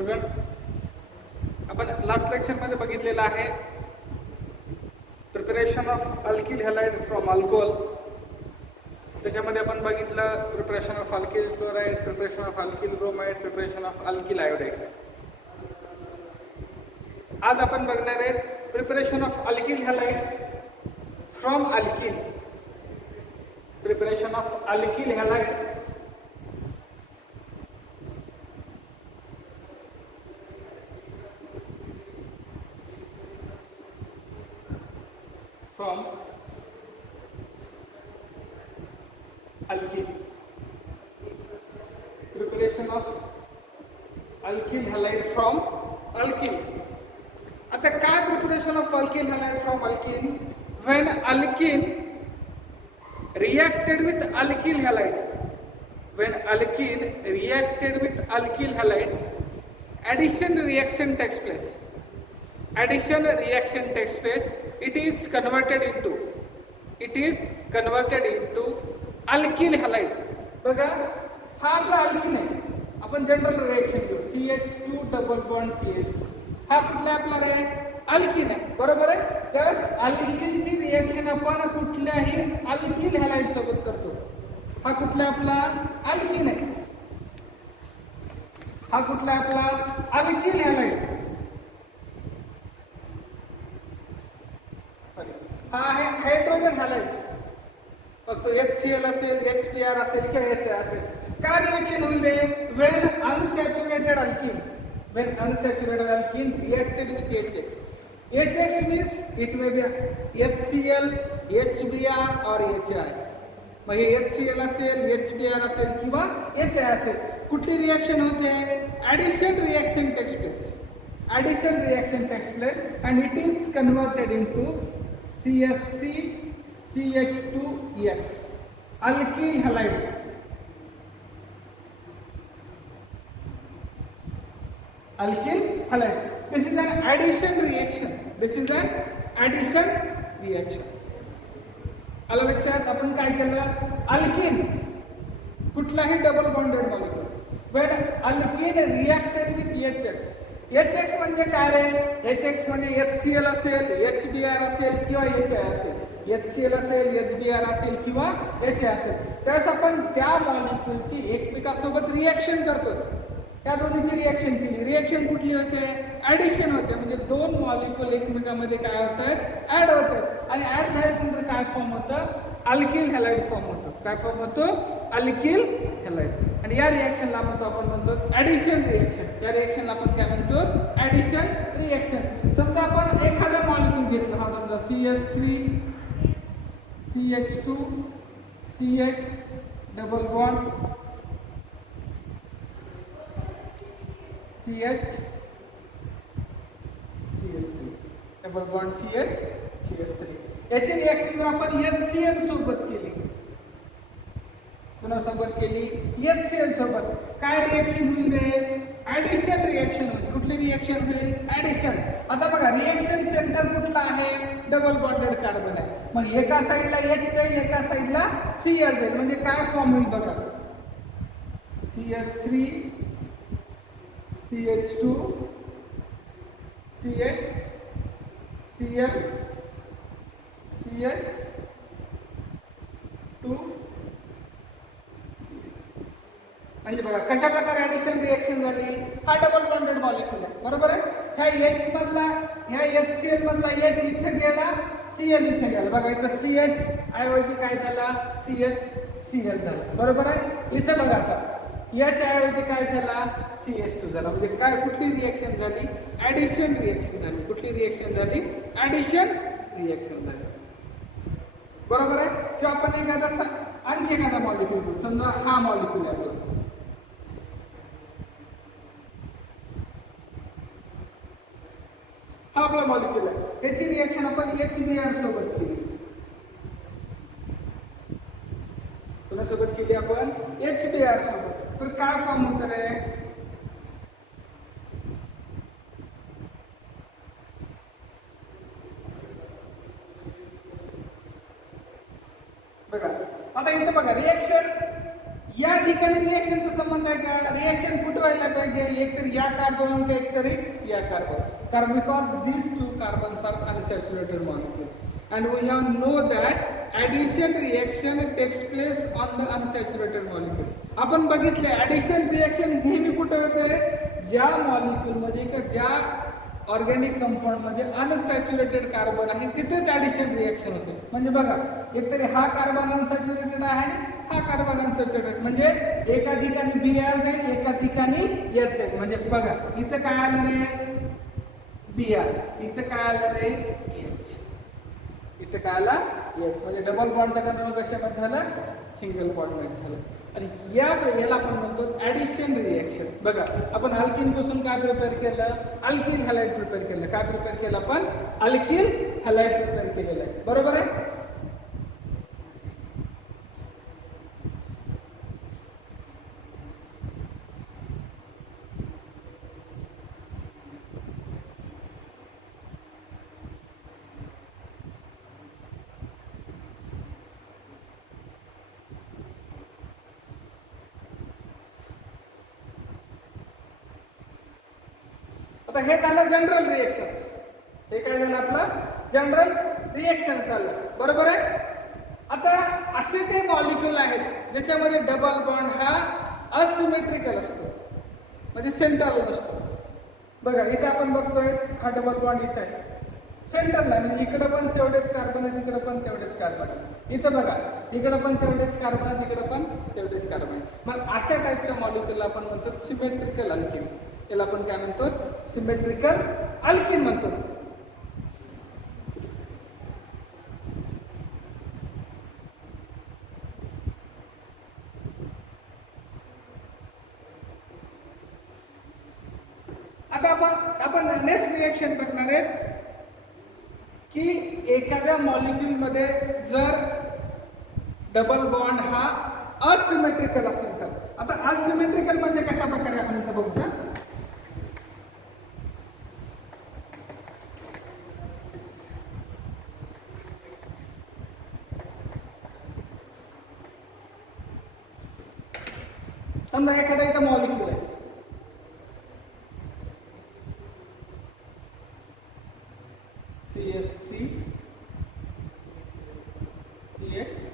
Student, आपण last लेक्चरमध्ये बघितलेलं आहे preparation of alkyl halide from alcohol. त्याच्यामध्ये आपण बघितलं preparation of alkyl chloride, preparation of alkyl bromide, preparation of alkyl iodide. आज आपण बघणार आहे preparation of alkyl halide from alkyl. Preparation of alkyl halide from alkyl. Preparation of alkyl halide from alkyl. आता काय preparation of alkyl halide from alkyl? When alkyl reacted with alkyl halide, when alkyl reacted with alkyl halide, addition reaction takes place. Addition reaction takes place. It is converted into alkyl halide. बघा, हा आपला alkene आहे. आपण general reaction घेऊ, CH2 double bond CH2. हा कुठला आपला रे alkene आहे, बरोबर आहे. ज्यावेळेस अल्किलची रिएक्शन आपण कुठल्याही अल्किल हॅलाइड सोबत करतो. हा कुठला आपला अल्किन आहे. हा कुठला आपला अल्किल हॅलाइड. हा आहे हायड्रोजन हॅलाइड्स. फक्त HCl असेल, HBr असेल किंवा HI असेल. काय रिएक्शन होईल रे? when unsaturated alkene reacted with HX. HX means it may be HCl, HBr or HI. मग हे HCl असेल, HBr असेल किंवा HI असेल. कुठली रिएक्शन होते? addition reaction takes place. Addition reaction takes place and it is converted into CS3CH2EX, alkyl halide. Alkyl halide. This is an addition reaction. आलं लक्षात? आपण काय केलं? अल्किन कुठलाही double bonded molecule when alkene reacted with HX. HX म्हणजे काय रे? HX म्हणजे HCl असेल, HBr असेल किंवा HI असेल. HCl असेल, HBr असेल किंवा HI असेल. त्यावेळेस आपण त्या मॉलिक्यूलची एकमेकांसोबत रिएक्शन करतो. त्या दोन्हीची रिएक्शन केली. रिएक्शन कुठली होते? ॲडिशन होते. म्हणजे दोन मॉलिक्यूल एकमेकांमध्ये काय होतात? ॲड होतात. आणि ॲड झाल्यानंतर काय फॉर्म होतं? अल्किल हॅलाइड फॉर्म होतो. काय फॉर्म होतो? Alkyl halide. आणि या रिएक्शनला आपण म्हणतो ॲडिशन रिएक्शन. या रिएक्शनला आपण काय म्हणतो? Addition reaction. समजा आपण एखादा मॉलिक्यूल घेतला. हा समजा CH3 CH2 CH double bond CH CH3 double bond CH CH3. याची रिएक्शन जर आपण HCl सोबत केली, कोणासोबत केली? HCl सोबत, काय रिएक्शन होईल रे? ॲडिशन रिएक्शन होईल. कुठली रिएक्शन होईल? ॲडिशन. आता बघा, रिएक्शन सेंटर कुठला आहे? डबल बॉन्डेड कार्बन आहे. मग एका साईडला H जाईल, एका साईडला Cl जाईल. म्हणजे काय फॉर्म होईल बघा? CH3 CH2 CH Cl CH2 म्हणजे बघा कशा प्रकारे ॲडिशन रिएक्शन झाली. हा डबल बॉन्डेड मॉलिक्यूल आहे, बरोबर आहे. ह्या H मधला, ह्या HCl मधला H इथे गेला, Cl इथे गेला. बघा इथं CH ऐवजी काय झाला? CL झाला, बरोबर आहे. इथे बघा आता H ऐवजी काय झाला? CH2 झाला. म्हणजे काय, कुठली रिएक्शन झाली? ॲडिशन रिएक्शन झाली. कुठली रिएक्शन झाली? ॲडिशन रिएक्शन झाली, बरोबर आहे. किंवा आपण आणखी एखादा मॉलिक्यूल घेऊ. समजा हा मॉलिक्यूल आहे आपला. हा आपला मॉलिक्यूल आहे. त्याची रिएक्शन आपण HBr सोबत केली. कोणासोबत केली आपण? HBr सोबत. तर काय फॉर्म होतं रे? बघा आता इथे बघा रिएक्शन या ठिकाणी रिएक्शनचा संबंध आहे का? रिएक्शन कुठे व्हायला पाहिजे? एकतर या कार्बन का एकतरी या कार्बन. कारण because these two carbons are unsaturated molecules and we have know that addition reaction takes place on the unsaturated molecule. आपण बघितले addition reaction नेहमी कुठे होते? ज्या मॉलिक्यूल मध्ये का ज्या ऑर्गॅनिक कंपाऊंड मध्ये अनसॅच्युरेटेड कार्बन आहे तिथेच ऍडिशन रिएक्शन होते. म्हणजे बघा एकतरी हा कार्बन अनसॅच्युरेटेड आहे, हा कार्बन अनसॅच्युरेटेड, म्हणजे एका ठिकाणी बी आर जाईल, एका ठिकाणी एच जाईल. म्हणजे बघा इथं काय आलं रे? बी आर. इथं काय आलं रे? एच. इथं काय आलं? एच. म्हणजे डबल बॉन्डचा कन्वर्जन कशामध्ये झालं? सिंगल बॉन्ड मध्ये झालं. आणि याला आपण म्हणतो ऍडिशन रिएक्शन. बघा आपण अल्किन पासून काय प्रिपेअर केलं? अल्किल हॅलाइड प्रिपेअर केलं. काय प्रिपेअर केलं आपण? अल्किल हॅलाइड प्रिपेअर केलेलं आहे. बरोबर आहे? आता हे झालं जनरल रिएक्शन्स. हे काय झालं आपलं? जनरल रिएक्शन झालं. बरोबर आहे? आता असे काही मॉलिक्यूल आहेत ज्याच्यामध्ये डबल बॉन्ड हा असिमेट्रिकल असतो, म्हणजे सेंटरला नसतो. बघा इथे आपण बघतोय हा डबल बॉन्ड इथे आहे सेंटरला, म्हणजे इकडे पण तेवढेच कार्बन आहेत, इकडे पण तेवढेच कार्बन आहे. इथं बघा इकडे पण तेवढेच कार्बन आहेत, इकडे पण तेवढेच कार्बन आहे. मग अशा टाईपच्या मॉलिक्यूलला आपण म्हणतो सिमेट्रिकल अल्किन. याला आपण काय म्हणतो? सिमेट्रिकल अल्किन म्हणतो. आता आपण नेक्स्ट रिएक्शन बघणार आहेत की एखाद्या मॉलिक्यूल मध्ये जर डबल बॉन्ड हा असिमेट्रिकल असेल तर. आता असिमेट्रिकल म्हणजे कशा प्रकारे आपण इथं बघूया. समजा एखादा इथं मॉलिक्यूल आहे, CH3 CH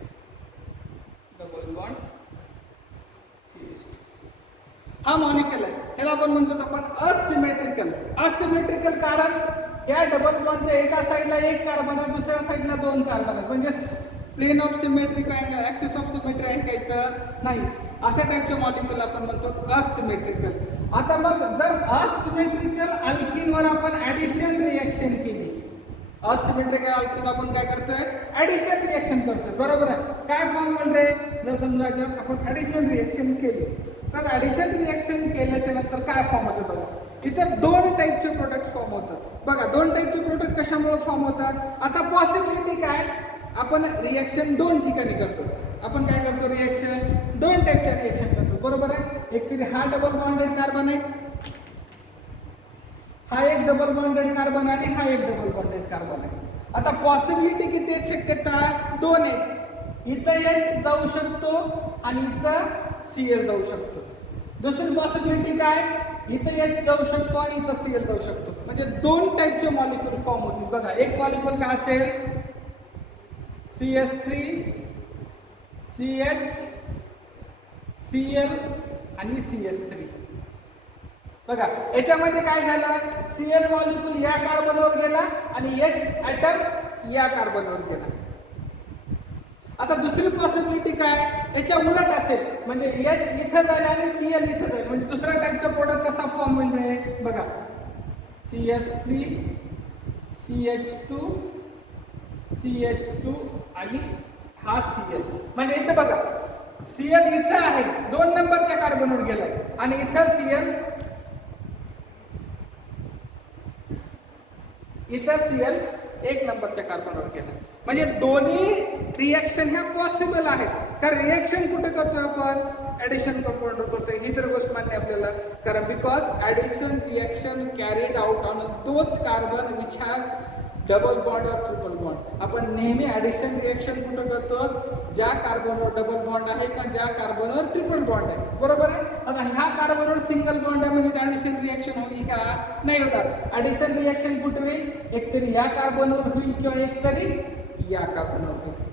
double bond CH2. हा मॉलिक्यूल आहे, ह्याला आपण म्हणतो आपण असिमेट्रिकल. असिमेट्रिकल कारण या डबल बॉन्डच्या एका साईडला एक कार्बन आहे, दुसऱ्या साईडला दोन कार्बन आहेत. म्हणजे प्लेन ऑफ सिमेट्री काय का ऍक्सिस ऑफ सिमेट्री आहे का इथं? नाही. अशा टाईपच्या मॉलिक्यूल आपण म्हणतो असिमेट्रिकल. आता मग जर असिमेट्रिकल अल्किनवर आपण ऍडिशन रिएक्शन केली, असिमेट्रिकल अल्किन आपण काय करतोय? ऍडिशन रिएक्शन करतोय. बरोबर आहे? काय फॉर्म म्हणजे जर समजा जर आपण ऍडिशन रिएक्शन केली तर ऍडिशन रिएक्शन केल्याच्या नंतर काय फॉर्म होतं? बघा इथं दोन टाईपचे प्रोडक्ट फॉर्म होतात. बघा दोन टाईपचे प्रोडक्ट कशामुळे फॉर्म होतात? आता पॉसिबिलिटी काय? आपण रिएक्शन दोन ठिकाणी करतो. आपण काय करतो? रिएक्शन दोन टाईपच्या रिएक्शन करतो. बरोबर आहे? एक तरी हा डबल बॉन्डेड कार्बन आहे, हा एक डबल बॉन्डेड कार्बन आणि हा एक डबल बॉन्डेड कार्बन आहे. आता पॉसिबिलिटी किती आहेत? शक्यता दोन आहेत. इथं H जाऊ शकतो आणि इथं Cl जाऊ शकतो. दुसरी पॉसिबिलिटी काय? इथं H जाऊ शकतो आणि इथं Cl जाऊ शकतो. म्हणजे दोन टाईपचे मॉलिक्यूल फॉर्म होतील. बघा एक मॉलिक्यूल काय असेल? CH3 CH Cl आणि CH3. बघा याच्यामध्ये काय झालं? Cl मॉलिक्यूल या कार्बनवर गेला आणि H ऍटम या कार्बनवर गेला. आता दुसरी पॉसिबिलिटी काय? याच्या उलट असेल, म्हणजे H इथं जाईल आणि Cl इथं जाईल. म्हणजे दुसऱ्या टाईपचा प्रोडक्ट कसा फॉर्म म्हणजे बघा CH3 CH2 CH2 आणि हा Cl. म्हणजे इथं बघा Cl इथं आहे, दोन नंबरच्या कार्बनवर गेलाय आणि इथं Cl एक नंबरच्या कार्बनवर गेला. म्हणजे दोन्ही रिएक्शन ह्या पॉसिबल आहेत. कारण रिएक्शन कुठे करतोय आपण? ऍडिशन कंपाऊंडवर करतोय. ही तर गोष्ट मान्य आपल्याला. कारण because addition reaction carried out on those carbon which has double bond और ट्रिपल बॉन्ड. आपण नेहमी ऍडिशन रिएक्शन कुठं करतो, ज्या कार्बनवर डबल बॉन्ड आहे का ज्या कार्बनवर ट्रिपल बॉन्ड आहे, बरोबर आहे. आता ह्या कार्बनवर सिंगल बॉन्ड आहे म्हणजे ऍडिशन रिएक्शन होईल का, नाही होणार. ऍडिशन रिएक्शन कुठे होईल, एकतरी या कार्बनवर होईल किंवा एकतरी या कार्बनवर होईल.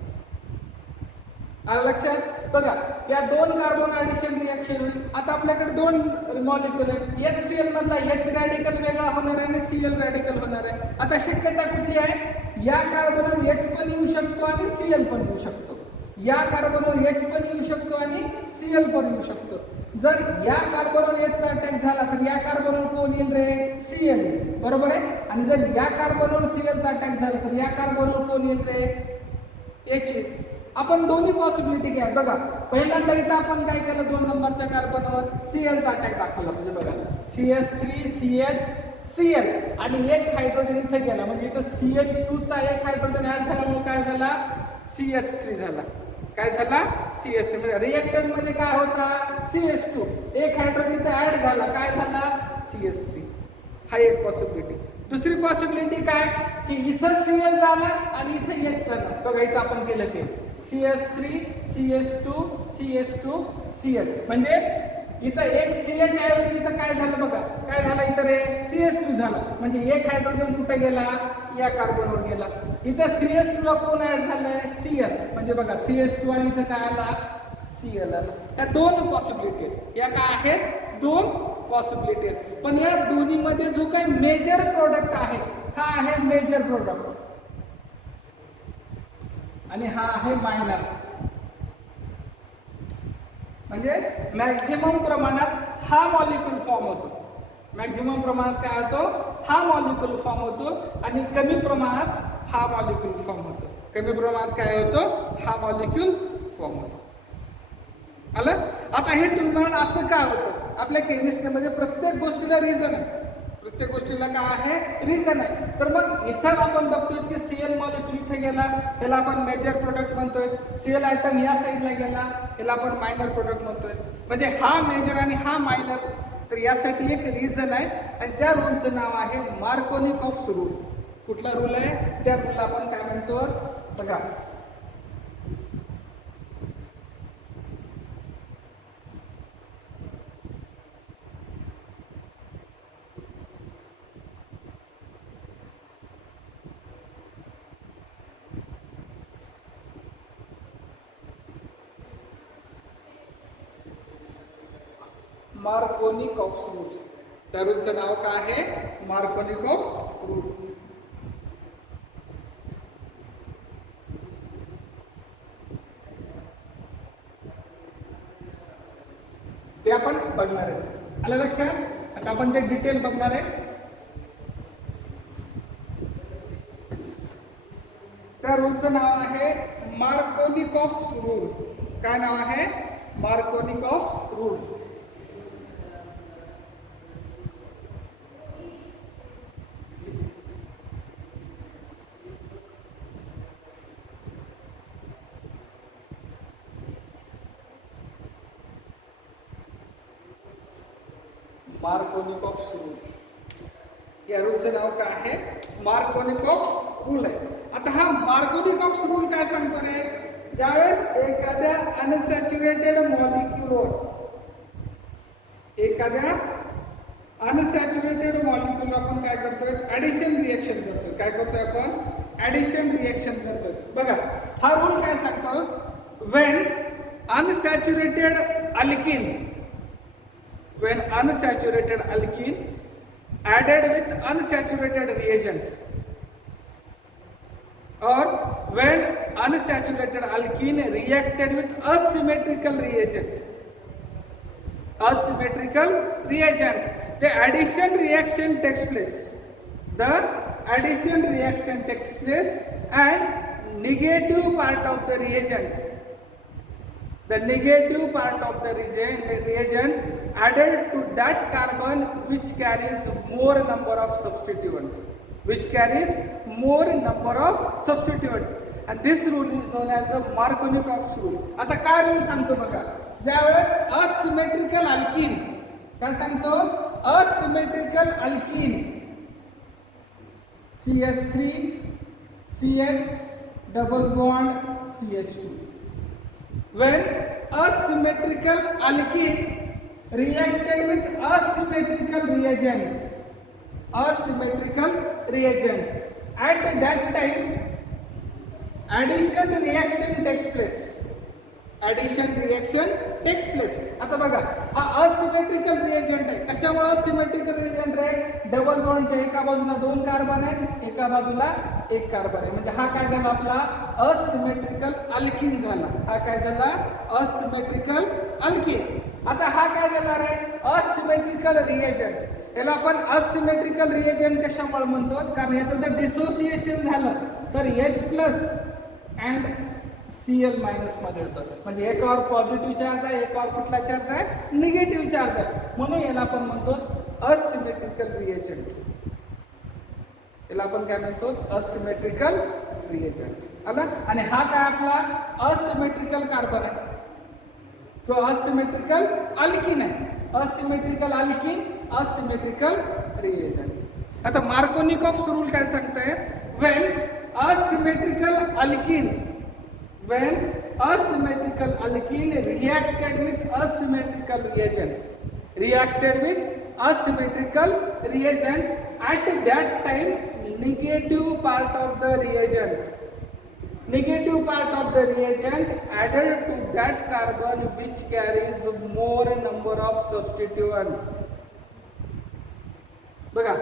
आलं लक्षात. बघा या दोन कार्बन ऍडिशन रिएक्शन होईल. आता आपल्याकडे दोन मॉलिक्युल आहेत, HCl मधला H रॅडिकल वेगळा होणार आहे आणि Cl रॅडिकल होणार आहे. आता शक्यता कुठली आहे, या कार्बनवर H पण येऊ शकतो आणि Cl पण येऊ शकतो, या कार्बनवर H पण येऊ शकतो आणि Cl पण येऊ शकतो. जर या कार्बनवर H चा अटॅक झाला तर या कार्बनवर कोण येईल रे, Cl येईल, बरोबर आहे. आणि जर या कार्बनवर Cl चा अटॅक झाला तर या कार्बनवर कोण येईल रे, H येईल. आपण दोन्ही पॉसिबिलिटी घ्या. बघा पहिल्यांदा इथं आपण काय केलं, 2 नंबरच्या कार्बनवर Cl चा अटॅक दाखवला, म्हणजे बघा CH3CHCl आणि एक हायड्रोजन इथे गेला, म्हणजे इथं CH2 चा एक हायड्रोजन ऍड झाल्यामुळे काय झाला, CH3 झाला. काय झाला, CH3. म्हणजे रिएक्टंट मध्ये काय होता, CH2, एक हायड्रोजन इथे ऍड झाला, काय झाला, CH3. हा एक पॉसिबिलिटी. दुसरी पॉसिबिलिटी काय, की इथं Cl झाला आणि इथे H झाला. बघा इथं आपण केलं ते CH3 CH2 CH2 Cl, म्हणजे इथं एक CH ऐवजी इथं काय झालं, बघा काय झालं इथं रे, CH2 झाला. म्हणजे एक हायड्रोजन कुठे गेला, या कार्बनवर गेला. इथं CH2 ला कोण ऍड झालंय, Cl, म्हणजे बघा CH2 आणि इथं काय आला, Cl आला. या दोन पॉसिबिलिटी आहेत, या काय आहेत, दोन पॉसिबिलिटी आहेत. पण या दोन्ही मध्ये जो काही मेजर प्रोडक्ट आहे, हा आहे मेजर प्रोडक्ट आणि हा आहे मायनर. म्हणजे मॅक्झिमम प्रमाणात हा मॉलिक्यूल फॉर्म होतो, मॅक्झिमम प्रमाणात काय होतो, हा मॉलिक्यूल फॉर्म होतो आणि कमी प्रमाणात हा मॉलिक्यूल फॉर्म होतो. कमी प्रमाणात काय होतो, हा मॉलिक्यूल फॉर्म होतो. आलं. आता हे तुम्ही म्हणाल असं का होतं, आपल्या केमिस्ट्रीमध्ये प्रत्येक गोष्टीला रिझन आहे, प्रत्येक गोष्टीला काय आहे, रिझन आहे. तर मग इथं आपण बघतोय की Cl मॉलिक्यूल इथे गेला, त्याला आपण मेजर प्रोडक्ट म्हणतोय. Cl आयटम या साईडला गेला, त्याला आपण मायनर प्रोडक्ट म्हणतोय. म्हणजे हा मेजर आणि हा मायनर. तर यासाठी एक रिझन आहे आणि त्या रूलचं नाव आहे मार्कोनिकॉफ्स रूल. कुठला रूल आहे, त्या रूलला आपण काय म्हणतो, बघा मार्कोनिकॉफ्स रूल. त्या रूलचं नाव काय आहे, मार्कोनिकॉफ्स रूल. ते आपण बघणार आहे. आलं लक्षात. आता आपण ते डिटेल बघणार आहे. त्या रूलचं नाव आहे मार्कोनिकॉफ्स रूल. काय नाव आहे, मार्कोनिकॉफ्स रूल. Markovnikov's rule. या रूलचं नाव काय आहे, मार्कोनिकॉफ्स रूल आहे. आता हा मार्कोनिकॉफ्स रूल काय सांगतो रे, ज्यावेळेस एखाद्या अनसॅच्युरेटेड मॉलिक्यूलवर, एखाद्या अनसॅच्युरेटेड मॉलिक्यूल आपण काय करतोय, ऍडिशन रिएक्शन करतोय. काय करतोय आपण, ऍडिशन रिएक्शन करतोय. बघा हा रूल काय सांगतो, when unsaturated alkene, when unsaturated alkene added with unsaturated reagent, or when unsaturated alkene reacted with asymmetrical reagent, the addition reaction takes place. The addition reaction takes place and negative part of the reagent, the negative part of the reagent added to that carbon which carries more number of substituent, and this rule is known as the Markovnikov rule. आता काय rule सांगतो बघा, ज्यावेळेस asymmetrical alkyne, काय सांगतो, asymmetrical alkyne CH3 CH double bond CH2. When asymmetrical alkene reacted with asymmetrical reagent, at that time addition reaction takes place. आता बघा, हा असिमेट्रिकल रिएजंट आहे. कशामुळे असिमेट्रिकल रिएजंट आहे? डबल बॉन्डच्या एका बाजूला 2 कार्बन आहेत, एका बाजूला 1 कार्बन आहे. म्हणजे हा काय झाला? आपला असिमेट्रिकल अल्कीन झाला. हा काय झाला? Asymmetrical alkyne. आता हा काय झाला रे? Asymmetrical reagent. याला आपण असिमेट्रिकल रिएजंट कशामुळे म्हणतो? कारण याचं जर डिसोसिएशन झालं तर H plus and Cl minus मध्ये होतं. म्हणजे एकावर पॉझिटिव्ह चार्ज आहे, एकावर कुठला चार्ज आहे? निगेटिव्ह चार्ज आहे. म्हणून याला आपण म्हणतो असिमेट्रिकल रिएजंट. याला आपण काय म्हणतो? Asymmetrical reagent. आला? आणि हा काय आपला असिमेट्रिकल कार्बन आहे, तो असिमेट्रिकल अल्कीन आहे. Asymmetrical alkyne, asymmetrical reagent. आता मार्कोनिकॉफ्स रूल काय सांगताय? when asymmetrical alkene reacted with asymmetrical reagent, at that time negative part of the reagent added to that carbon which carries more number of substituent. बघा,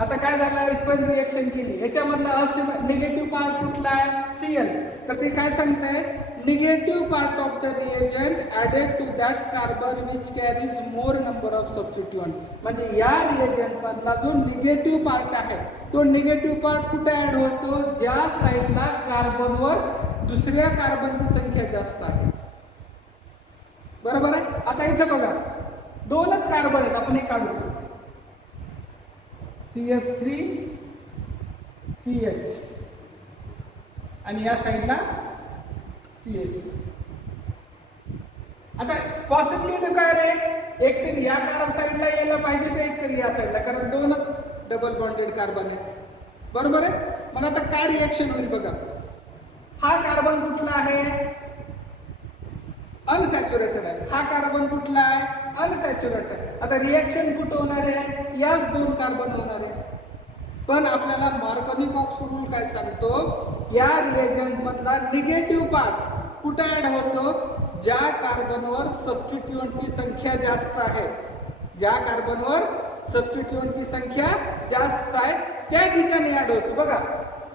आता काय झालं? इथपर्यंत reaction केली, याच्यामधला negative part कुठला आहे? Cl. तर ते काय सांगताय? Negative part of the reagent added to that carbon which carries more number of substituent. म्हणजे या रिएजंट मधला जो निगेटिव्ह पार्ट आहे, तो निगेटिव्ह पार्ट कुठे ऍड होतो? ज्या साईडला कार्बनवर दुसऱ्या कार्बनची संख्या जास्त आहे. बरोबर आहे? आता इथं बघा, 2च कार्बन आहेत, आपण हे काढू. CH3 CH आणि या साईडला CH2. आता पॉसिबिलिटी काय रे? एक तरी या कार्बन साईडला यायला पाहिजे का एक तरी या साईडला, कारण 2च डबल बॉन्डेड कार्बन आहेत. बरोबर आहे? मग आता काय रिएक्शन होईल बघा. हा कार्बन कुठला आहे? अनसॅच्युरेटेड आहे. हा कार्बन कुठला आहे? अनसॅच्युरेटेड. आता रिएक्शन कुठं होणार आहे? याच 2 कार्बन होणार आहे. पण आपल्याला मार्कोनिकॉफ्स रूल काय सांगतो? या रिएजंट मधला निगेटिव्ह पार्ट कुठे ऍड होतो? ज्या कार्बनवर सबस्टिट्यूएंटची संख्या जास्त आहे, ज्या कार्बनवर सबस्टिट्यूएंटची संख्या जास्त आहे त्या ठिकाणी ऍड होतो. बघा,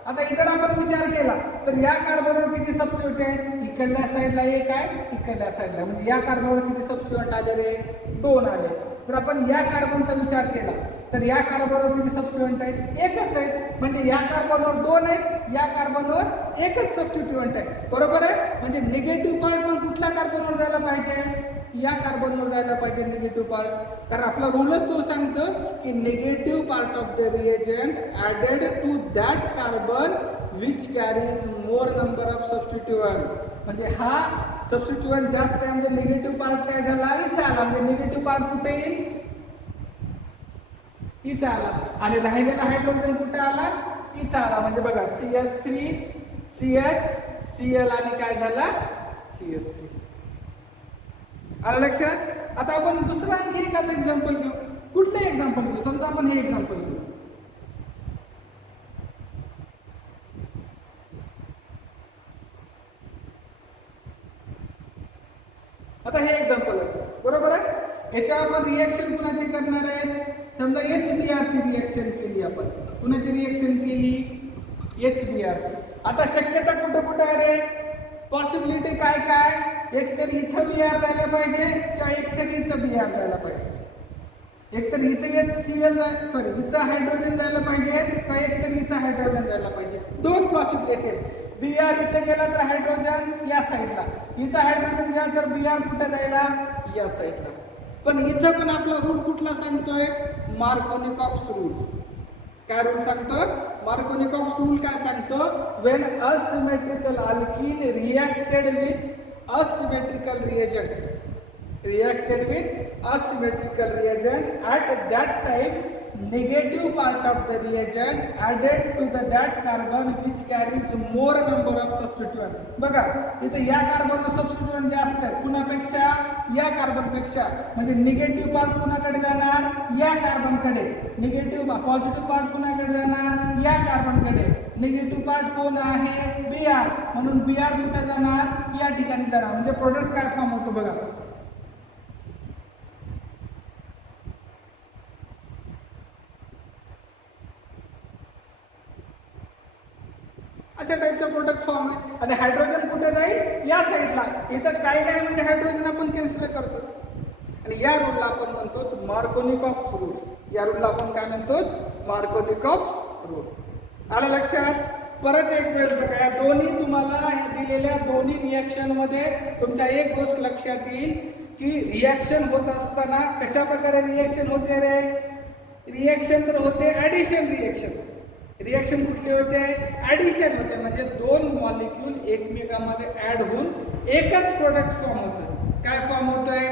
आता इतर आपण विचार केला तर या कार्बनवर किती सबस्टिट्यूएंट आहे? इकडल्या साईडला 1 आहे, इकडल्या साईडला. म्हणजे या कार्बनवर किती सबस्टिट्यूएंट आले रे? 2 आले. जर आपण या कार्बनचा विचार केला तर या कार्बनवर किती सबस्टिट्यूएंट आहेत? 1च आहेत. म्हणजे या कार्बनवर 2 आहेत, या कार्बनवर 1च सबस्टिट्यूएंट आहे. बरोबर आहे? म्हणजे निगेटिव्ह पार्ट मग कुठल्या कार्बनवर जायला पाहिजे? या कार्बनवर जायला पाहिजे निगेटिव्ह पार्ट. कारण आपला रूलच तो सांगतो की negative part of the reagent added to that carbon which carries more number of substituent. म्हणजे हा सबस्टिट्यूएंट जास्त आहे, म्हणजे निगेटिव्ह पार्ट काय झाला? इथे आला. म्हणजे निगेटिव्ह पार्ट कुठे येईल? इथे आला. आणि राहिलेला हायड्रोजन कुठे आला? इथे आला. म्हणजे बघा, CH3 CH Cl आणि काय झाला? CH3. आलं लक्षात? आता आपण दुसरं आणखी एखादं एक्झाम्पल घेऊ. कुठलं एक्झाम्पल घेऊ? समजा आपण हे एक्झाम्पल घेऊ. आता हे एक्झाम्पल आहे, बरोबर आहे? याच्यावर आपण रिएक्शन कुणाची करणार आहे? समजा HBr ची रिएक्शन केली आपण. कुणाची रिएक्शन केली? HBr ची. आता शक्यता कुठं कुठं आहे रे? पॉसिबिलिटी काय काय? एक तर इथं Br जायला पाहिजे किंवा एक तर इथं Br जायला पाहिजे. एक तर इथं इथं हायड्रोजन जायला पाहिजे किंवा एक तर इथं हायड्रोजन जायला पाहिजे. 2 पॉसिबिलिटी आहेत. Br इथे गेला तर हायड्रोजन या साईडला, इथं हायड्रोजन गेला तर Br कुठे जायला? या साईडला. पण इथं पण आपला रूल कुठला सांगतोय? Markovnikov's rule. काय रूल सांगतो? मार्कोनिकॉफ्स रूल काय सांगतो? When asymmetrical alkyne reacted with asymmetrical reagent at that time negative part of the reagent added to that carbon which carries more number of substituent. बघा इथे या कार्बनवर सबस्टिट्यूएंट जास्त आहे कुणापेक्षा, या कार्बनपेक्षा, म्हणजे निगेटिव्ह पार्ट कुणाकडे जाणार, या कार्बनकडे. निगेटिव्ह पॉझिटिव्ह पार्ट कुणाकडे जाणार, या कार्बनकडे. निगेटिव्ह पार्ट कोण आहे, Br, म्हणून Br कुठे जाणार, या ठिकाणी जाणार. म्हणजे प्रोडक्ट काय फॉर्म होतो बघा. अशा टाईपचा प्रोडक्ट फॉर्म आहे. आणि हायड्रोजन कुठे जाईल, या साईडला. इथं काही नाही म्हणजे हायड्रोजन आपण कॅन्सल करतो. आणि या रूलला आपण म्हणतो मार्कोनिकॉफ रूल. या रूलला आपण काय म्हणतो, मार्कोनिकॉफ रूल. आलं लक्षात. परत एक वेळ बघा, या दोन्ही तुम्हाला दिलेल्या दोन्ही रिॲक्शन मध्ये तुमच्या एक गोष्ट लक्षात येईल की रिॲक्शन होत असताना कशा प्रकारे रिॲक्शन होते रे. रिॲक्शन तर होते ऍडिशन रिॲक्शन. रिॲक्शन कुठले होते, ऍडिशन होते. म्हणजे दोन मॉलिक्यूल एकमेकांमध्ये ऍड होऊन एकच प्रोडक्ट फॉर्म होतं. काय फॉर्म होतोय,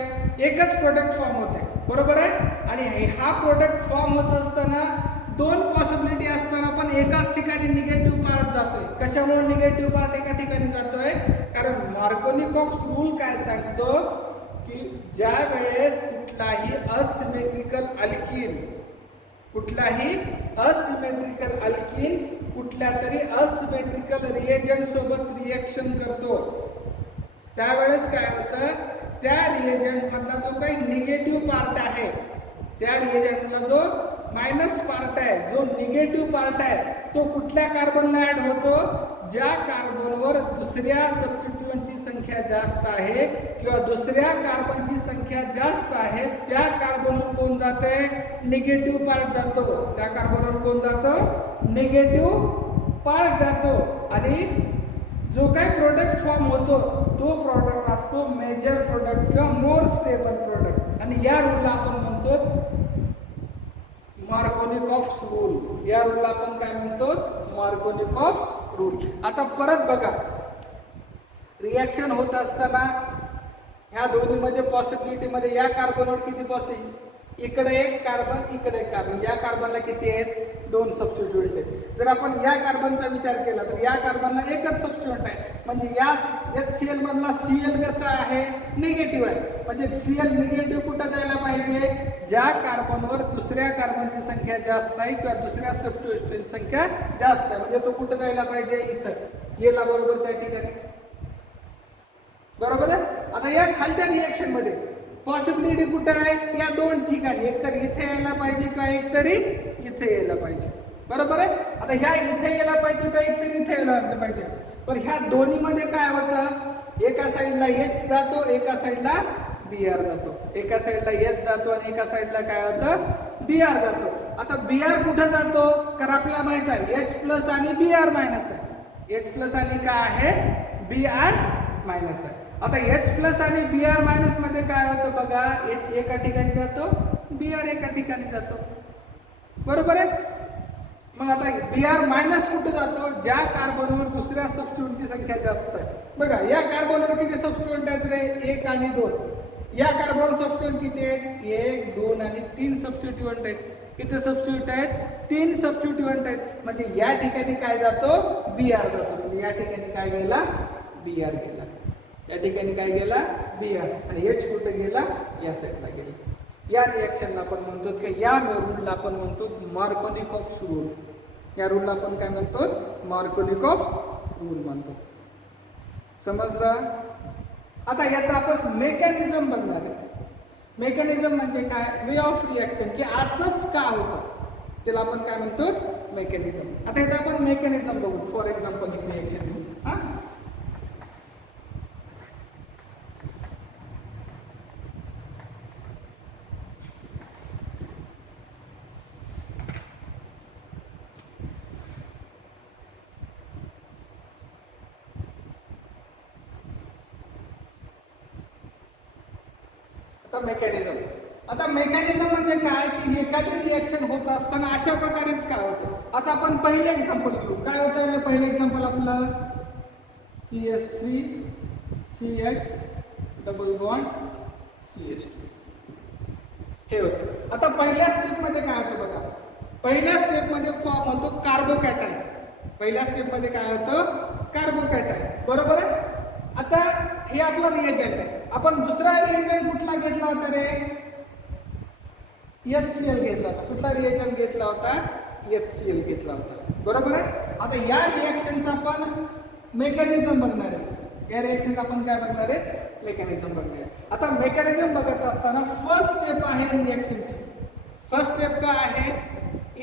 एकच प्रोडक्ट फॉर्म होते. बरोबर आहे. आणि हा प्रोडक्ट फॉर्म होत असताना दोन पॉसिबिलिटी असताना पण एकाच ठिकाणी निगेटिव्ह पार्ट जातोय. कशामुळे निगेटिव्ह पार्ट एका ठिकाणी जातोय, कारण मार्कोनिकॉफ रूल काय सांगतो की ज्या वेळेस कुठलाही असिमेट्रिकल अल्कीन, कुठलाही असिमेट्रिकल अल्कीन कुठल्या तरी असिमेट्रिकल रिएजंट सोबत रिएक्शन करतो, त्यावेळेस काय होतं, त्या रिएजंट मधला जो काही निगेटिव्ह पार्ट आहे, त्या रिएजंटला जो मायनस पार्ट आहे, जो निगेटिव्ह पार्ट आहे, तो कुठल्या कार्बनला ऍड होतो, ज्या कार्बनवर दुसऱ्या सबस्टिट्यूएंटची संख्या जास्त आहे किंवा दुसऱ्या कार्बनची संख्या जास्त आहे, त्या कार्बनवर कोण जाते, निगेटिव्ह पार्ट जातो. त्या कार्बनवर कोण जातो, निगेटिव्ह पार्ट जातो. आणि जो काही प्रोडक्ट फॉर्म होतो तो प्रोडक्ट असतो मेजर प्रोडक्ट किंवा मोर स्टेबल प्रोडक्ट. आणि या रूलला आपण म्हणतो मार्कोनिकॉफ रूल. या रूलला आपण काय म्हणतो, मार्कोनिकॉफ रूल. आता परत बघा, रिॲक्शन होत असताना ह्या दोन्ही मध्ये पॉसिबिलिटी मध्ये या कार्बनवर किती पॉसिबल, इकडे एक कार्बन, इकडे एक कार्बन. या कार्बनला किती आहेत, दोन सबस्टिट्यूएंट आहेत. जर आपण या कार्बनचा विचार केला तर या कार्बनला एकच सबस्टिट्यूएंट आहे. म्हणजे या HCl मधला Cl कसा आहे, निगेटिव्ह आहे. म्हणजे Cl निगेटिव्ह कुठं जायला पाहिजे, ज्या कार्बनवर दुसऱ्या कार्बनची संख्या जास्त आहे किंवा दुसऱ्या सबस्टिट्यूएंटची संख्या जास्त आहे. म्हणजे तो कुठं जायला पाहिजे, इथं गेला. बरोबर, त्या ठिकाणी. बरोबर आहे. आता या खालच्या रिएक्शन मध्ये पॉसिबिलिटी कुठे आहे, या दोन ठिकाणी, एक तर इथे यायला पाहिजे किंवा एक तरी इथे यायला पाहिजे. बरोबर आहे. आता ह्या इथे यायला पाहिजे का एक तरी इथे यायला पाहिजे. पण ह्या दोन्ही मध्ये काय होतं, एका साईडला H जातो, एका साईडला Br जातो. एका साईडला H जातो आणि एका साईडला काय होतं, Br जातो. आता Br कुठे जातो, कारण आपल्याला माहित आहे H प्लस आणि Br मायनस आहे. H प्लस आणि काय आहे, Br मायनस आहे. आता H प्लस आणि Br मायनस मध्ये काय होतं बघा, H एका ठिकाणी जातो, Br एका ठिकाणी जातो. बरोबर आहे. मग आता Br मायनस कुठे जातो, ज्या कार्बनवर दुसऱ्या सबस्टिट्यूएंटची संख्या जास्त आहे. बघा या कार्बनवर किती सबस्टिट्यूएंट आहेत रे, 1 आणि 2. या कार्बनवर सबस्टिट्यूएंट किती आहेत, 1, 2 आणि 3 सबस्टिट्यूएंट आहेत. किती सबस्टिट्यूएंट आहेत, 3 सबस्टिट्यूएंट आहेत. म्हणजे या ठिकाणी काय जातो, Br जातो. म्हणजे या ठिकाणी काय गेला, Br गेला. या ठिकाणी काय गेला, Br. आणि H कुठे गेला, या साईडला गेला. या रिएक्शनला आपण म्हणतो की या रूलला आपण म्हणतो मार्कोनिकॉफ रूल. या रूलला आपण काय म्हणतो, मार्कोनिकॉफ रूल म्हणतो. समजलं. आता याचा आपण मेकॅनिझम बघणार आहे. मेकॅनिझम म्हणजे काय, वे ऑफ रिएक्शन, की असंच का होतं, त्याला आपण काय म्हणतो, मेकॅनिझम. आता याचा आपण मेकॅनिझम बघू. फॉर एक्झाम्पल एक रिएक्शन घेऊ. हा, मेकॅनिझम. आता मेकॅनिझम म्हणजे काय, की एखादी रिएक्शन होत असताना अशा प्रकारेच काय होतं. आता आपण पहिले एक्झाम्पल घेऊ. काय होतं, पहिले एक्झाम्पल आपलं CH3 CH double bond CH2 हे होतं. आता पहिल्या स्टेप मध्ये काय होतं बघा, पहिल्या स्टेपमध्ये फॉर्म होतो कार्बोकॅटायन. पहिल्या स्टेपमध्ये काय होतं? कार्बोकॅटायन. बरोबर आहे. आता हे आपला रिएजंट आहे. आपण दुसरा रिएजंट कुठला घेतला होता रे? HCl घेतला होता. कुठला रिएजंट घेतला होता? HCl घेतला होता. बरोबर आहे. आता या रिएक्शनचा आपण मेकॅनिझम बघणार आहे. या रिएक्शनचा आपण काय बघणार आहे? मेकॅनिझम बघणार आहे. आता मेकॅनिझम बघत असताना फर्स्ट स्टेप आहे रिएक्शनची. फर्स्ट स्टेप काय आहे?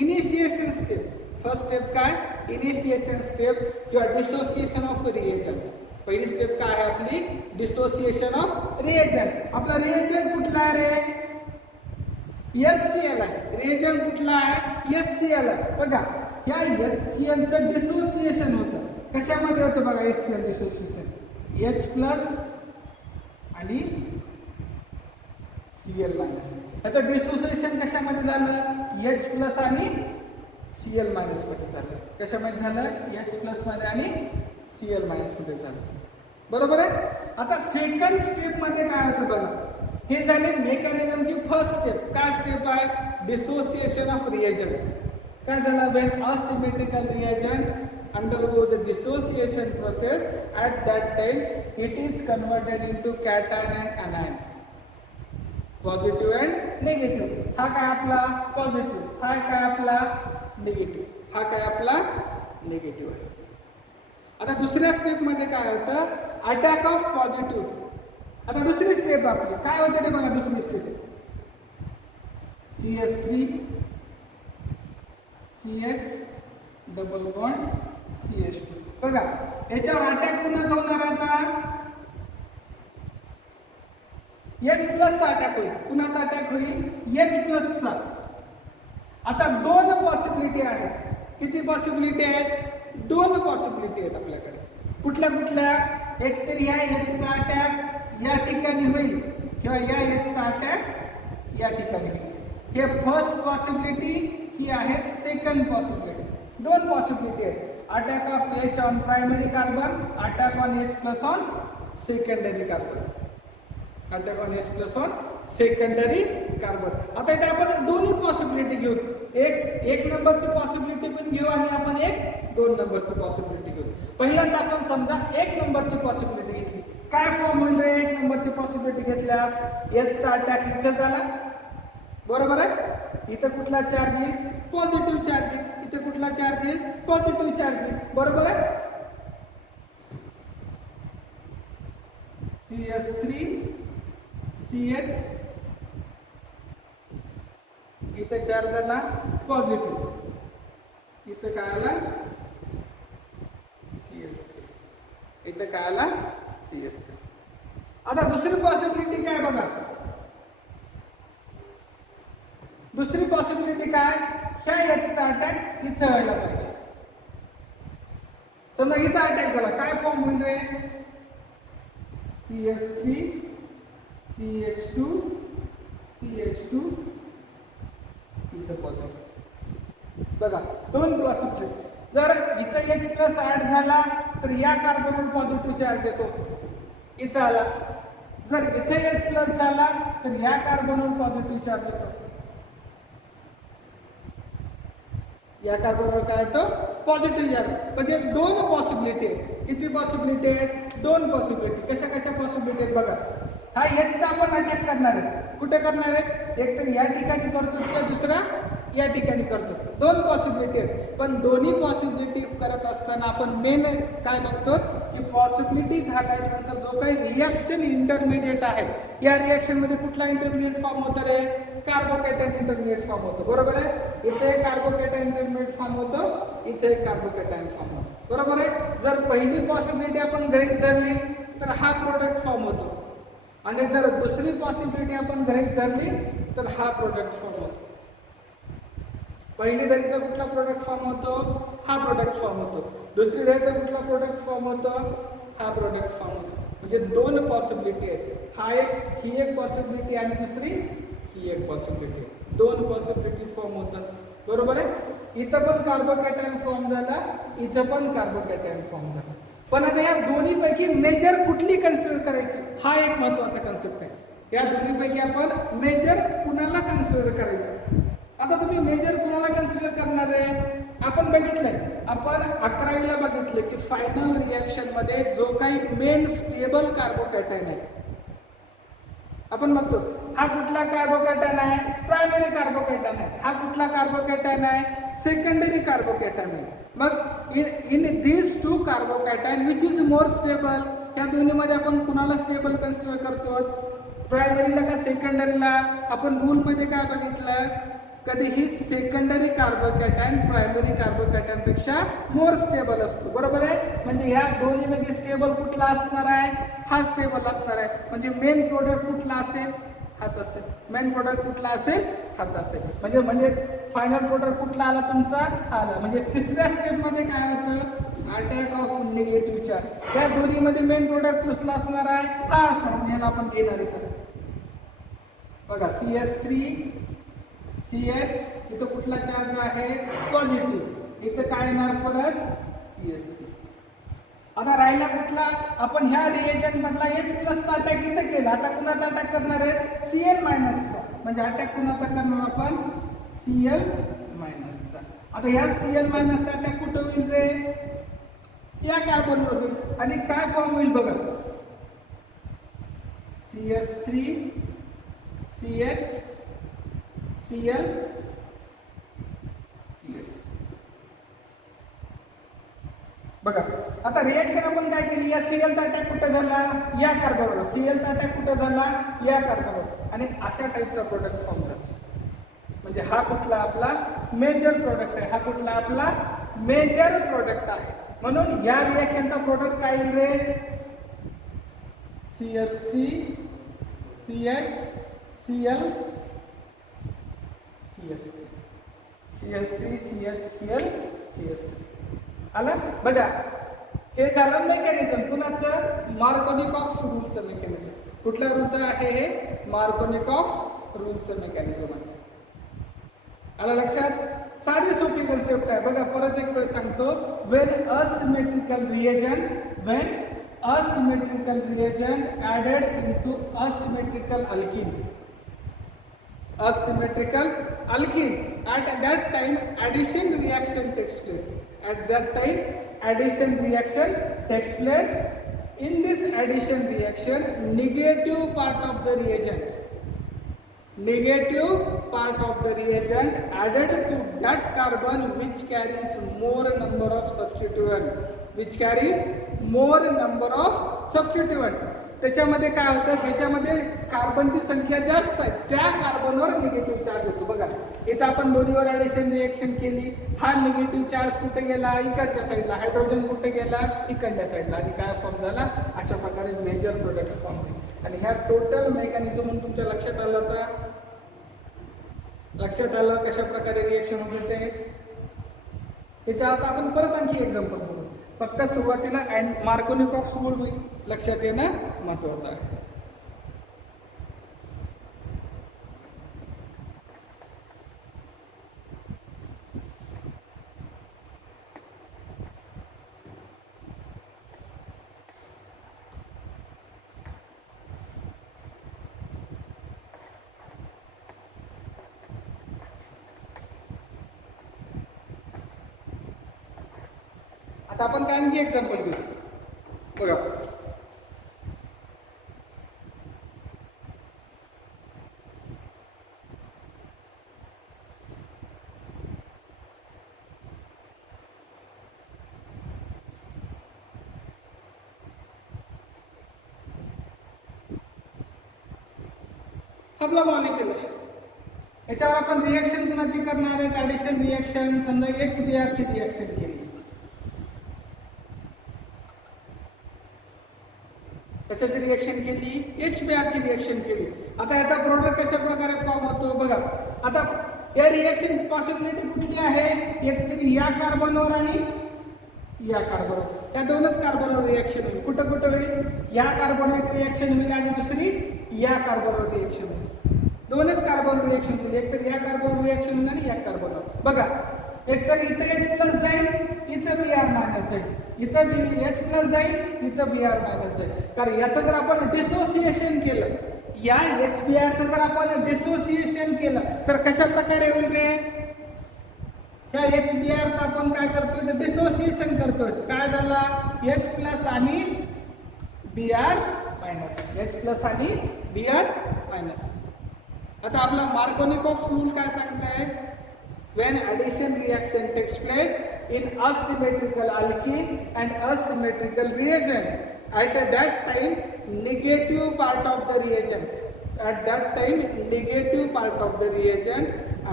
Initiation step. फर्स्ट स्टेप काय? इनिशिएशन स्टेप किंवा डिसोसिएशन ऑफ रिएजंट. पहिली स्टेप काय आहे आपली? Dissociation of reagent. आपला रिएजंट कुठला आहे रे? HCl आहे. रिएजंट कुठला आहे? HCl आहे. बघा या HCl चं डिसोसिएशन होतं. कशामध्ये होतं बघा HCl डिसोसिएशन? H+ आणि Cl-. याचं डिसोसिएशन कशामध्ये झालं? H+ आणि Cl- मध्ये झालं. कशामध्ये झालं? H+ मध्ये आणि Cl- मध्ये झालं. बरोबर आहे. आता सेकंड स्टेप मध्ये काय होतं बघा. हे झाले मेकॅनिझमची फर्स्ट स्टेप. काय स्टेप आहे? Dissociation of reagent. काय झालं? When asymmetrical reagent undergoes a dissociation process, at that time it is converted into cation and anion, positive and negative. हा काय आपला पॉझिटिव्ह, हा काय आपला निगेटिव्ह, हा काय आपला निगेटिव्ह आहे. आता दुसऱ्या स्टेप मध्ये काय होतं? Attack of positive. आता दुसरी स्टेप आपली काय होते ते बघा. दुसरी step CH3 CH double bond CH2. बघा याच्यावर अटॅक कुणाचा होणार आता? H+ अटॅक होईल. कुणाचा अटॅक होईल? H+चा. आता दोन पॉसिबिलिटी आहेत. किती पॉसिबिलिटी आहेत? दोन पॉसिबिलिटी आहेत आपल्याकडे. कुठल्या कुठल्या? एक तर या Hचा अटॅक या ठिकाणी होईल किंवा या Hचा अटॅक या ठिकाणी होईल. हे फर्स्ट पॉसिबिलिटी, ही आहे सेकंड पॉसिबिलिटी. दोन पॉसिबिलिटी आहेत. Attack of H on primary carbon, attack on H+ on secondary carbon. Attack on H+ on secondary carbon. आता इथे आपण दोन्ही पॉसिबिलिटी घेऊ. एक नंबरची पॉसिबिलिटी पण घेऊ आणि आपण एक 2 नंबरची पॉसिबिलिटी घेऊ. पहिल्यांदा आपण समजा 1 नंबरची पॉसिबिलिटी घेतली. काय फॉर्म होईल रे 1 नंबरची पॉसिबिलिटी घेतल्यास? Hचा अटॅक इथे झाला. बरोबर आहे. इथे कुठला चार्ज येईल? पॉझिटिव्ह चार्ज येईल. इथे कुठला चार्ज येईल? पॉझिटिव्ह चार्ज येईल. बरोबर आहे. CH3 CH इथे चार्ज झाला पॉझिटिव्ह. इथे काय आला? CH3. इथे काय आला? CH3. आता दुसरी पॉसिबिलिटी काय बघा. दुसरी पॉसिबिलिटी काय? ह्या Hचा अटॅक इथं व्हायला पाहिजे. समजा इथं अटॅक झाला. काय फॉर्म होईल रे? CH3 CH2 CH2 इथं पॉझिटिव्ह. बघा दोन पॉसिबिलिटी. जर इथं H+ ऍड झाला तर या कार्बनवर पॉझिटिव्ह चार्ज येतो. इथं आला. जर इथे H+ झाला तर या कार्बनवर पॉझिटिव्ह चार्ज येतो. या कार्बनवर काय येतो? Positive charge. म्हणजे दोन पॉसिबिलिटी आहेत. किती पॉसिबिलिटी आहेत? दोन पॉसिबिलिटी. कशा कशा पॉसिबिलिटी आहेत बघा. हा Hचा आपण अटॅक करणार आहे. कुठे करणार आहे? एक तर या ठिकाणी करतो किंवा दुसरा या ठिकाणी करतो. दोन पॉसिबिलिटी आहेत. पण दोन्ही पॉसिबिलिटी करत असताना आपण मेन काय बघतो की पॉसिबिलिटी झाल्यानंतर जो काही रिएक्शन इंटरमिडिएट आहे या रिएक्शन मध्ये कुठला इंटरमिडिएट फॉर्म होतो रे? कार्बोकॅटायन इंटरमिडिएट फॉर्म होतो. बरोबर आहे. इथे कार्बोकॅटायन इंटरमिडिएट फॉर्म होतो, इथे कार्बोकॅटायन फॉर्म होतो. बरोबर आहे. जर पहिली पॉसिबिलिटी आपण गृहीत धरली तर हा प्रोडक्ट फॉर्म होतो आणि जर दुसरी पॉसिबिलिटी आपण गृहीत धरली तर हा प्रोडक्ट फॉर्म होतो. पहिली धरी तर कुठला प्रोडक्ट फॉर्म होतो? हा प्रोडक्ट फॉर्म होतो. दुसरी धरी तर कुठला प्रोडक्ट फॉर्म होतो? हा प्रोडक्ट फॉर्म होतो. म्हणजे दोन पॉसिबिलिटी आहेत. ही एक पॉसिबिलिटी आणि दुसरी ही एक पॉसिबिलिटी. दोन पॉसिबिलिटी फॉर्म होतात. बरोबर आहे. इथं पण कार्बोकॅटायन फॉर्म झाला, इथं पण कार्बोकॅटायन फॉर्म झाला. पण आता या दोन्ही पैकी मेजर कुठली कन्सिडर करायची हा एक महत्वाचा कन्सेप्ट आहे. या दोन्ही पैकी आपण मेजर कुणाला कन्सिडर करायचं? आता तुम्ही मेजर कुणाला कन्सिडर करणार आहे? आपण बघितलंय, आपण 11वीला बघितलं की फायनल रिएक्शन मध्ये जो काही मेन स्टेबल कार्बोकॅटायन आहे, आपण म्हणतो हा कुठला कार्बोकॅटायन आहे? प्रायमरी कार्बोकॅटायन आहे. हा कुठला कार्बोकॅटायन आहे? सेकंडरी कार्बोकॅटायन आहे. मग in these two carbocation which is more stable? या दोन्हीमध्ये आपण कुणाला स्टेबल कन्सिडर करतो? प्रायमरीला का सेकंडरीला? आपण रूल मध्ये काय बघितलं, कधीही सेकंडरी कार्बोकॅटायन प्रायमरी कार्बोकॅटायन पेक्षा मोर स्टेबल असतो, बरोबर आहे? म्हणजे ह्या दोन्हीपैकी स्टेबल कुठला असणार आहे? हा स्टेबल असणार आहे. म्हणजे मेन प्रोडक्ट कुठला असेल? हाच असेल. मेन प्रोडक्ट कुठला असेल? हाच असेल. म्हणजे फायनल प्रोडक्ट कुठला आला तुमचा? आला. म्हणजे तिसऱ्या स्टेप मध्ये काय होतं? Attack of negative charge. या दोन्हीमध्ये मेन प्रोडक्ट कुठला असणार आहे? हा असणार. म्हणजे ह्याला आपण घेणार इथं बघा CH3 CH, इथं कुठला चार्ज आहे? पॉझिटिव्ह. इथं काय येणार परत? CH3. आता राहिला कुठला? आपण ह्या रिएजंट मधला H+ चा अटॅक इथं केला. आता कुणाचा अटॅक करणार आहे? Cl- चा. म्हणजे अटॅक कुणाचा करणार आपण? Cl- चा. आता ह्या Cl- चा अटॅक कुठं होईल रे? या कार्बनवर होईल. आणि काय फॉर्म होईल बघा, CH3 CH Cl CH. बघा आता रिएक्शन आपण काय केली? या Cl चा अटॅक कुठे झाला? या कार्बनवर. Cl चा अटॅक कुठे झाला? या कार्बनवर. आणि अशा टाईपचा प्रोडक्ट फॉर्म झाला. म्हणजे हा कुठला आपला मेजर प्रोडक्ट आहे. हा कुठला आपला मेजर प्रोडक्ट आहे. म्हणून या रिएक्शनचा प्रोडक्ट काय येईल रे? CH3 CH Cl CH3 CH3 CH Cl CH3 आलं. बघा हे झालं मेकॅनिझम कुणाचं? मार्कोनिकॉफ रूलचं मेकॅनिझम. कुठल्या रूलचं आहे हे? मार्कोनिकॉफ रूलचं मेकॅनिझम आहे. आलं लक्षात? साधी सोपी कन्सेप्ट आहे. बघा परत एक वेळ सांगतो. when asymmetrical reagent added into asymmetrical alkene at that time addition reaction takes place. In this addition reaction, negative part of the reagent added to that carbon which carries more number of substituent. त्याच्यामध्ये काय होतं? त्याच्यामध्ये कार्बनची संख्या जास्त आहे, त्या कार्बनवर negative charge होतो. बघा इथं आपण दोन्हीवर ऍडिशन रिएक्शन केली. हा निगेटिव्ह चार्ज कुठे गेला? इकडच्या साईडला. हायड्रोजन कुठे गेला? इकडच्या साईडला. आणि काय फॉर्म झाला? अशा प्रकारे मेजर प्रोडक्ट फॉर्म झाले. आणि ह्या टोटल मेकॅनिझम तुमच्या लक्षात आलं आता? लक्षात आलं कशा प्रकारे रिएक्शन होते ते? याच्या आता आपण परत आणखी एक्झाम्पल बघू. फक्त सुरुवातीला मार्कोनिकॉफ रूल लक्षात येणं महत्वाचं आहे. आता आपण काय आणखी एक्झाम्पल घेऊ. बघा आपला मॉलिक्यूल आहे. याच्यावर आपण रिएक्शन कुणाची करणार आहे? Addition reaction. समजा HBr ची रिएक्शन केली. कशाची रिएक्शन केली? HBr ची रिएक्शन केली. आता याचा प्रोडक्ट कशा प्रकारे फॉर्म होतो बघा. आता या रिएक्शन पॉसिबिलिटी कुठली आहे? एक तरी या कार्बनवर आणि या कार्बनवर. या दोनच कार्बनवर रिएक्शन होईल. कुठं कुठं होईल? या कार्बनवर रिएक्शन होईल आणि दुसरी या कार्बनवर रिएक्शन होईल. दोनच कार्बन रिएक्शन होईल. एक तर या कार्बनवर रिएक्शन होईल आणि या कार्बनवर. बघा एक तर इथं H+ जाईल, इथं Br- जाईल. इथं H+ जाईल, इथं Br- जाईल. कारण याचं जर आपण डिसोसिएशन केलं, या HBr चं जर आपण डिसोसिएशन केलं तर कशा प्रकारे होईल रे? ह्या HBr चा आपण काय करतोय तर डिसोसिएशन करतोय. काय झाला H प्लस आणि Br मायनस, H प्लस आणि Br मायनस. आता आपला मार्कोनिकॉफ रूल काय सांगताय, when addition reaction takes place in asymmetrical alkene and asymmetrical reagent at that time negative part of the reagent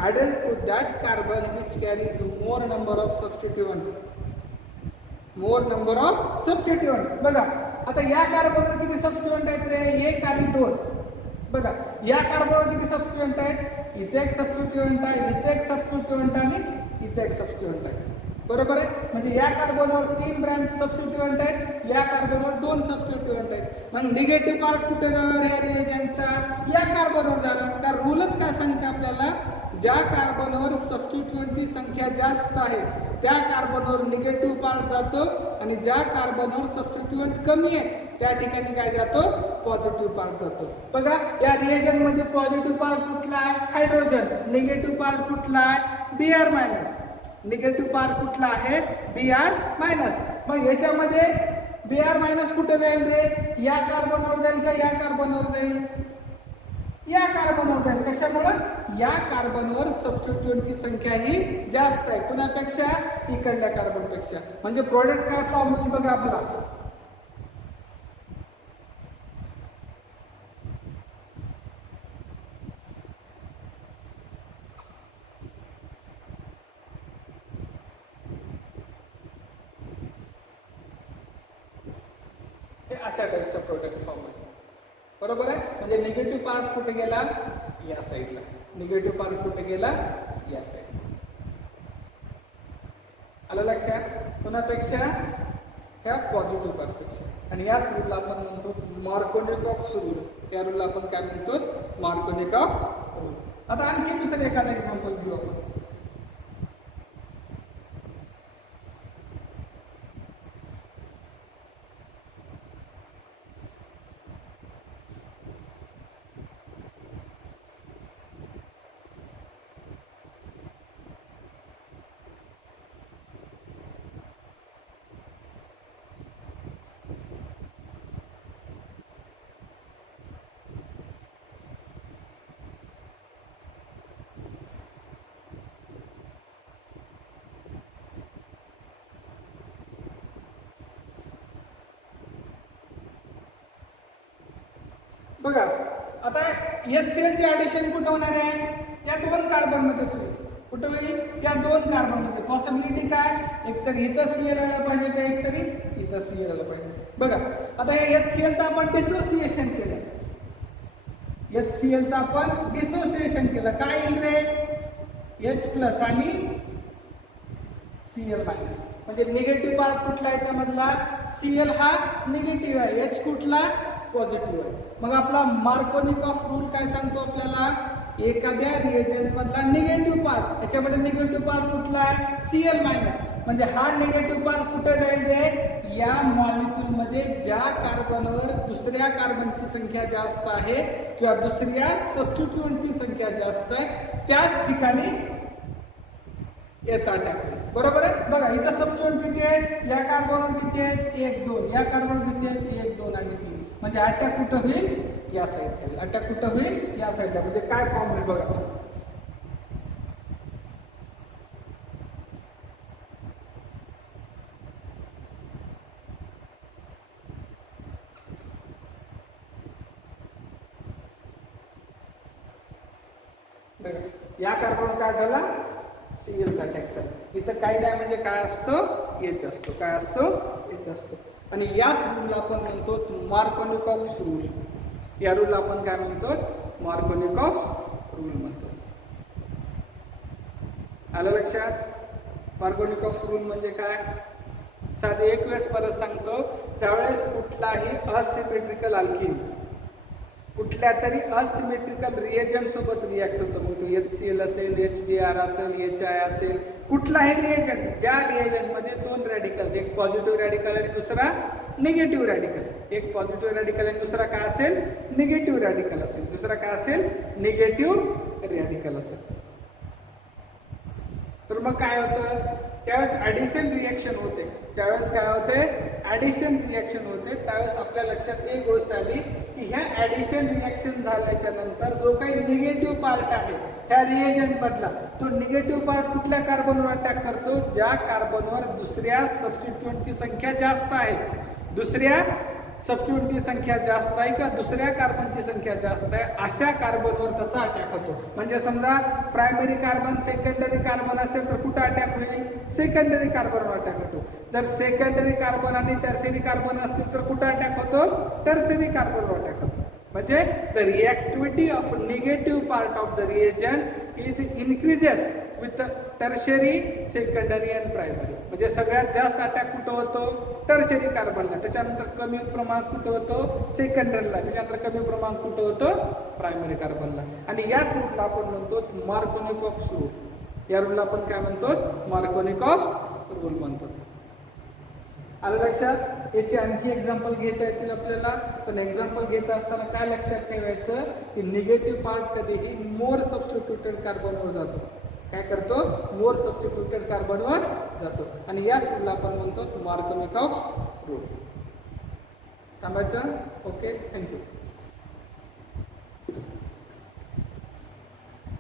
added to that carbon which carries more number of substituent. बघा आता या कार्बनवर किती सबस्टिट्यूएंट आहेत रे, 1 आणि 2. बघा या कार्बनवर किती सबस्टिट्यूएंट आहेत, इथे एक सबस्टिट्यूएंट आहे, इथे एक सबस्टिट्यूएंट आणि इथे एक सबस्टिट्यूएंट आहे. बरोबर आहे. म्हणजे या कार्बनवर 3 ब्रँच सबस्टिट्यूएंट आहेत, या कार्बनवर 2 सबस्टिट्यूएंट आहेत. मग निगेटिव्ह पार्ट कुठे जाणार आहे रिएजंटचा, या कार्बनवर जाणार. तर रूलच काय सांगते आपल्याला, ज्या कार्बनवर सबस्टिट्यूएंटची संख्या जास्त आहे त्या कार्बनवर निगेटिव्ह पार्ट जातो आणि ज्या कार्बनवर सबस्टिट्यूएंट कमी आहे त्या ठिकाणी काय जातो, पॉझिटिव्ह पार्ट जातो. बघा या रिएजंट मध्ये पॉझिटिव्ह पार्ट कुठला आहे, हायड्रोजन. निगेटिव्ह पार्ट कुठला आहे, Br मायनस. निगेटिव्ह पार्ट कुठला आहे, Br मायनस. मग याच्यामध्ये Br मायनस कुठे जाईल रे, या कार्बनवर जाईल का या कार्बनवर जाईल, या कार्बनवर जाईल. कशामुळे, या कार्बनवर सबस्टिट्यूएंटची संख्या ही जास्त आहे कुणापेक्षा, इकडल्या कार्बनपेक्षा. म्हणजे प्रोडक्ट काय फॉर्म होईल बघा आपला, अशा टाईपचा प्रोडक्ट फॉर्म आहे. बरोबर आहे. म्हणजे निगेटिव्ह पार्ट कुठे गेला, या साईडला. निगेटिव्ह पार्ट कुठे गेला, या साईडला. आलं लक्षात, कुणापेक्षा, ह्या पॉझिटिव्ह पार्टपेक्षा. आणि या रूलला आपण म्हणतो मार्कोनिकॉफ रूल. या रूलला आपण काय म्हणतो, मार्कोनिकॉफ रूल. आता आणखी दुसरं एखादं एक्झाम्पल घेऊ आपण. बघा आता HCl चे ऍडिशन कुठं होणार आहे, या 2 कार्बन मध्ये होईल. कुठं होईल, या 2 कार्बन मध्ये. पॉसिबिलिटी काय, एकतर इथं Cl आलं पाहिजे का एकतरी इथं Cl आलं पाहिजे. बघा आता या HCl चं आपण डिसोसिएशन केलं, HCl चं आपण डिसोसिएशन केलं. काय येईल रे, H प्लस आणि Cl मायनस. म्हणजे निगेटिव्ह पार्ट कुठला याच्यामधला, Cl हा निगेटिव्ह आहे, H कुठला पॉझिटिव्ह आहे. मग आपला मार्कोनिकॉफ रूल काय सांगतो आपल्याला, एखाद्या रिएजंट मधला निगेटिव्ह पार्ट, याच्यामध्ये निगेटिव्ह पार्ट कुठला आहे, Cl मायनस. म्हणजे हा निगेटिव्ह पार्ट कुठे जाईल रे, या मॉलिक्यूल मध्ये ज्या कार्बनवर दुसऱ्या कार्बनची संख्या जास्त आहे किंवा दुसऱ्या सबस्टिट्यूएंटची संख्या जास्त आहे त्याच ठिकाणी याचा अटॅक होईल. बरोबर आहे. बघा इथं सबस्टिट्यूएंट किती आहेत, या कार्बनवर किती आहेत, 1 2, या कार्बनवर किती आहेत, 1 2 आणि 3. म्हणजे अटॅक कुठं होईल, या साईडला. अटॅक कुठं होईल, या साईडला. म्हणजे काय फॉर्म होईल बघा, या कार्बनवर काय झाला, Cl चा अटॅक झाला. इथं काय नाही म्हणजे काय असतं, येत असतो. काय असतो, येत असतो. आणि याच रूलला आपण म्हणतो मार्कोनिकॉफ रूल. या रूलला आपण काय म्हणतो, मार्कोनिकॉफ रूल म्हणतो. आलं लक्षात, मार्कोनिकॉफ रूल म्हणजे काय. साधे एक वेळेस परत सांगतो, ज्यावेळेस कुठलाही असिमेट्रिकल अल्किन कुठल्या तरी असिमेट्रिकल रिएजंट सोबत रिॲक्ट होतो, मग तो HCl असेल, HBr असेल, HI असेल, कुठलाही रिएजंट, ज्या रिएजंट मध्ये 2 रॅडिकल, एक पॉझिटिव्ह रॅडिकल आणि दुसरा निगेटिव्ह रॅडिकल, एक पॉझिटिव्ह रॅडिकल आणि दुसरा काय असेल, निगेटिव्ह रॅडिकल असेल, दुसरा काय असेल, निगेटिव्ह रॅडिकल असेल. तर मग काय होतं, त्यावेळेस ॲडिशन रिॲक्शन होते. ज्यावेळेस काय होते, ॲडिशन रिॲक्शन होते, त्यावेळेस आपल्या लक्षात एक गोष्ट आली की ह्या ॲडिशन रिॲक्शन झाल्याच्या नंतर जो काही निगेटिव्ह पार्ट आहे ह्या रिएजंट मधला, तो निगेटिव्ह पार्ट कुठल्या कार्बनवर अटॅक करतो, ज्या कार्बनवर दुसऱ्या सबस्टिट्यूएंटची संख्या जास्त आहे, दुसऱ्या सबस्टिट्यूएंटची संख्या जास्त आहे किंवा दुसऱ्या कार्बनची संख्या जास्त आहे, अशा कार्बनवर त्याचा अटॅक होतो. म्हणजे समजा प्रायमरी कार्बन सेकंडरी कार्बन असेल तर कुठं अटॅक होईल, सेकंडरी कार्बनवर अटॅक होतो. जर सेकंडरी कार्बन आणि टर्शरी कार्बन असतील तर कुठं अटॅक होतो, टर्शरी कार्बनवर अटॅक होतो. म्हणजे the reactivity of negative part of the reagent is increases with tertiary, secondary and primary. म्हणजे सगळ्यात जास्त अटॅक कुठं होतो, टर्शरी कार्बनला, त्याच्यानंतर कमी प्रमाणात कुठं होतो, सेकंडरीला, त्याच्यानंतर कमी प्रमाणात कुठं होतो, प्रायमरी कार्बनला. आणि याच रूलला आपण म्हणतो मार्कोनिकॉफ्स रूल. या रूलला आपण काय म्हणतो, मार्कोनिकॉफ्स रूल म्हणतो. आलं लक्षात. याचे आणखी एक्झाम्पल घेता येतील आपल्याला, पण एक्झाम्पल घेत असताना काय लक्षात ठेवायचं की निगेटिव्ह पार्ट कधीही मोर सबस्टिट्यूटेड कार्बनवर जातो. काय करतो, मोर सबस्टिट्यूटेड कार्बनवर जातो. आणि याच रूलला आपण म्हणतो मार्कोनिकॉफ्स रूल. थांबायचं. Okay, thank you.